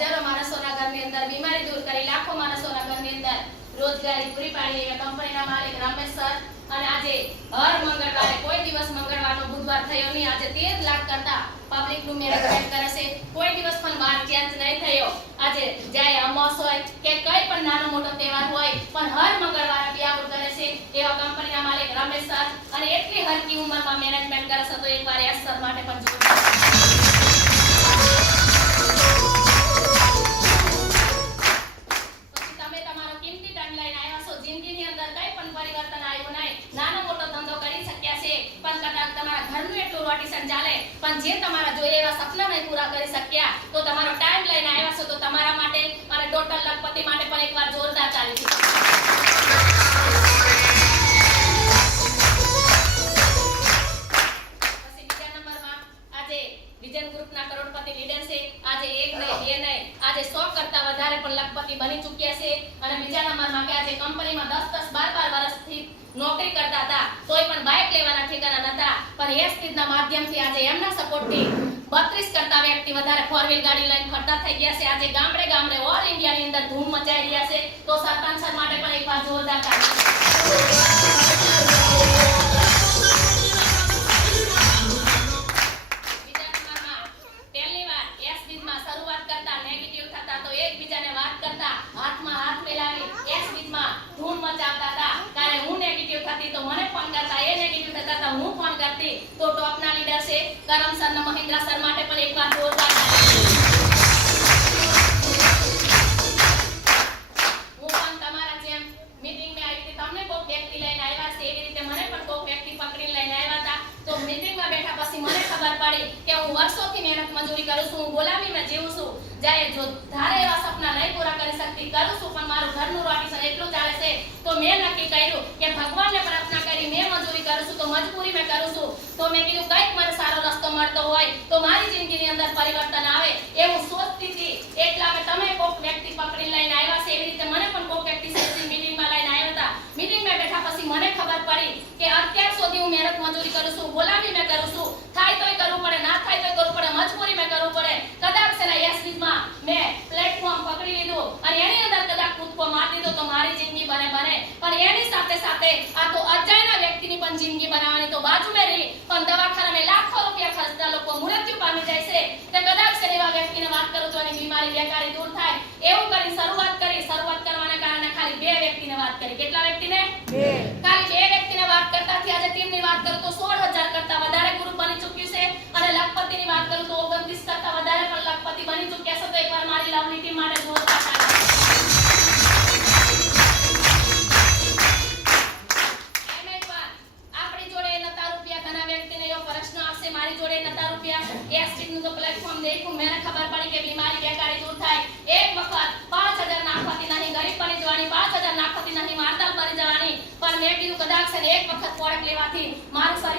હજારો માણસોના ઘરની અંદર બીમારી દૂર કરી લાખો માણસોના ઘરની અંદર રોજગારી પૂરી પાડી એવા કંપનીના માલિક રમેશ સર અને આજે હર મંગળવારે કોઈ દિવસ મંગળવારનો બુધવાર થયો નહીં, આજે 13 લાખ કરતા પબ્લિક નું મેનેજમેન્ટ કરે છે, કોઈ દિવસ પણ વાર ચેન્જ નહીં થયો। આજે જાય અમાસ હોય કે કઈ પણ નાનો મોટો તહેવાર હોય પણ હર મંગળવારે બિયાગુડ કરે છે એવા કંપનીના માલિક રમેશ સર અને એટલી હલકી ઉંમરમાં મેનેજમેન્ટ કરે છે, તો એકવાર એસ સર માટે પણ જોરદાર ચાલે પણ જે તમારા જોઈએ એવા સપના નહીં પૂરા કરી શક્યા તો તમારો ટાઈમ લઈને આવ્યા છો તો તમારા માટે અને ટોટલ લખપતિ માટે પણ એકવાર જોરદાર તાળી છે। પછી બીજા નંબરમાં આજે વિજન ગ્રુપના કરોડપતિ લીડર છે, આજે એક નહીં બે નહીં આજે 100 કરતા વધારે પણ લખપતિ બની ચૂક્યા છે અને બીજા નંબરમાં કે આજે કંપનીમાં 10 12 વર્ષથી નોકરી કરતા હતા તોય પણ બાઇક લેવાના ઠેકાના નતા, પણ એ સ્થિતિના માધ્યમથી આજે એમના સપોર્ટથી 32 કરતા વ્યક્તિ વધારે 4 વ્હીલ ગાડી લઈને ફરતા થઈ ગયા છે। આજે ગામડે ગામડે ઓલ ઇન્ડિયાની અંદર ધૂમ મચાઈ રહ્યા છે, તો સરપંચ સર માટે પણ એકવાર જોરદાર તાળી। બીજા નંબરમાં પહેલી વાર એસ બીજમાં શરૂઆત કરતા નેગેટિવ થતા તો એકબીજાને વાત કરતા હાથમાં હાથ મિલાવી એસ બીજમાં ધૂમ મચાવતા હતા, કારણ હું નેગેટિવ થતી તો મને ફોન કરતા, એ નેગેટિવ થતા તો હું ફોન કરતી, તો ટોપના લીડર છે કરમ સર અને મહેન્દ્ર સર માટે પણ એકવાર જોરદાર તાળી। હું પણ તમારા જેમ મીટિંગમાં આવી હતી, તમને કોઈક વ્યક્તિ લઈને આવ્યા છે એવી રીતે મને પણ કોઈક વ્યક્તિ પકડીને લઈને આવ્યા હતા, તો મીટિંગમાં બેઠા પછી મને ખબર પડી કે હું વર્ષોથી મહેનત મજૂરી કરું છું, હું ગુલામીમાં જીવું છું, જ્યારે જો ધારે એવા સપના નહીં પૂરા કરી શકતી કરું છું પણ મારું ઘરનું રોટેશન એટલું ચાલે છે, તો મેં નક્કી કર્યું કે ભગવાનને પ્રાર્થના કરી મેં મજૂરી કરું છું તો મજબૂરી મેં કરું છું, તો મેં કીધું કંઈક મને સારો રસ્તો મળતો હોય તો મારી જિંદગીની અંદર પરિવર્તન આવે એવું સોચતી હતી, એટલા મેં તમે કોઈક વ્યક્તિ પકડી લઈને આવ્યા છે એવી રીતે મને પણ કોઈક વ્યક્તિ સાથે મીટિંગમાં લઈને આવ્યા હતા। મીટિંગમાં બેઠા પછી મને ખબર પડી કે અત્યાર સુધી હું મહેનત મજૂરી કરું છું, ગુલામી મેં કરું છું, થાય તોય કરવું પડે, ના થાય તોય કરવું પડે, મજબૂરી મેં કરવું પડે, કદાચ એના યશમાં મેં પ્લેટફોર્મ પકડી લીધું અને એની અંદર કદાચ કૂદકો મારી દીધો તો મારી જિંદગી બને પણ એની સાથે સાથે આ તો અજાણ્યા વ્યક્તિની પણ જિંદગી બનાવવાની તો બાજુમાં રહી પણ દવાખાનામાં લાખો રૂપિયા ખર્ચતા લોકો મૃત્યુ પામી જાય છે, તો કદાચ એવા વ્યક્તિને વાત કરું તો એની બીમારી બેકારી દૂર થાય એવું કરી શરૂઆત કરવાના કારણે ખાલી 2 વ્યક્તિને વાત કરી, કેટલા વ્યક્તિને? 2 ખાલી 2 વ્યક્તિને વાત કરતાથી આજે ટીમની વાત કરું તો 16,000 કરતા વધારે ગ્રુપ બની ચૂક્યું છે અને લખપતિની વાત કરું તો 29 કરતા વધારે પણ લખપતિ બની ચૂક્યા છે, તો એકવાર મારી લવલી ટીમ માટે જોરદાર તાળી। આપણી જોડે નતા રૂપિયા, ઘણા વ્યક્તિને એવો પ્રશ્ન આવશે મારી જોડે નતા રૂપિયા, એસ ટીમનું તો પ્લેટફોર્મ દેખ્યું, મને ખબર પડી કે બીમારી બેકારી દૂર થાય, એક વખત 5,000 નાખવાથી નહીં ગરીબ બની જવાની, 5,000 નાખવાથી નહીં મારતાલ બની જવાની, પણ મેં કીધું કદાચ એક વખત પ્રોડક્ટ લેવાથી મારું શરીર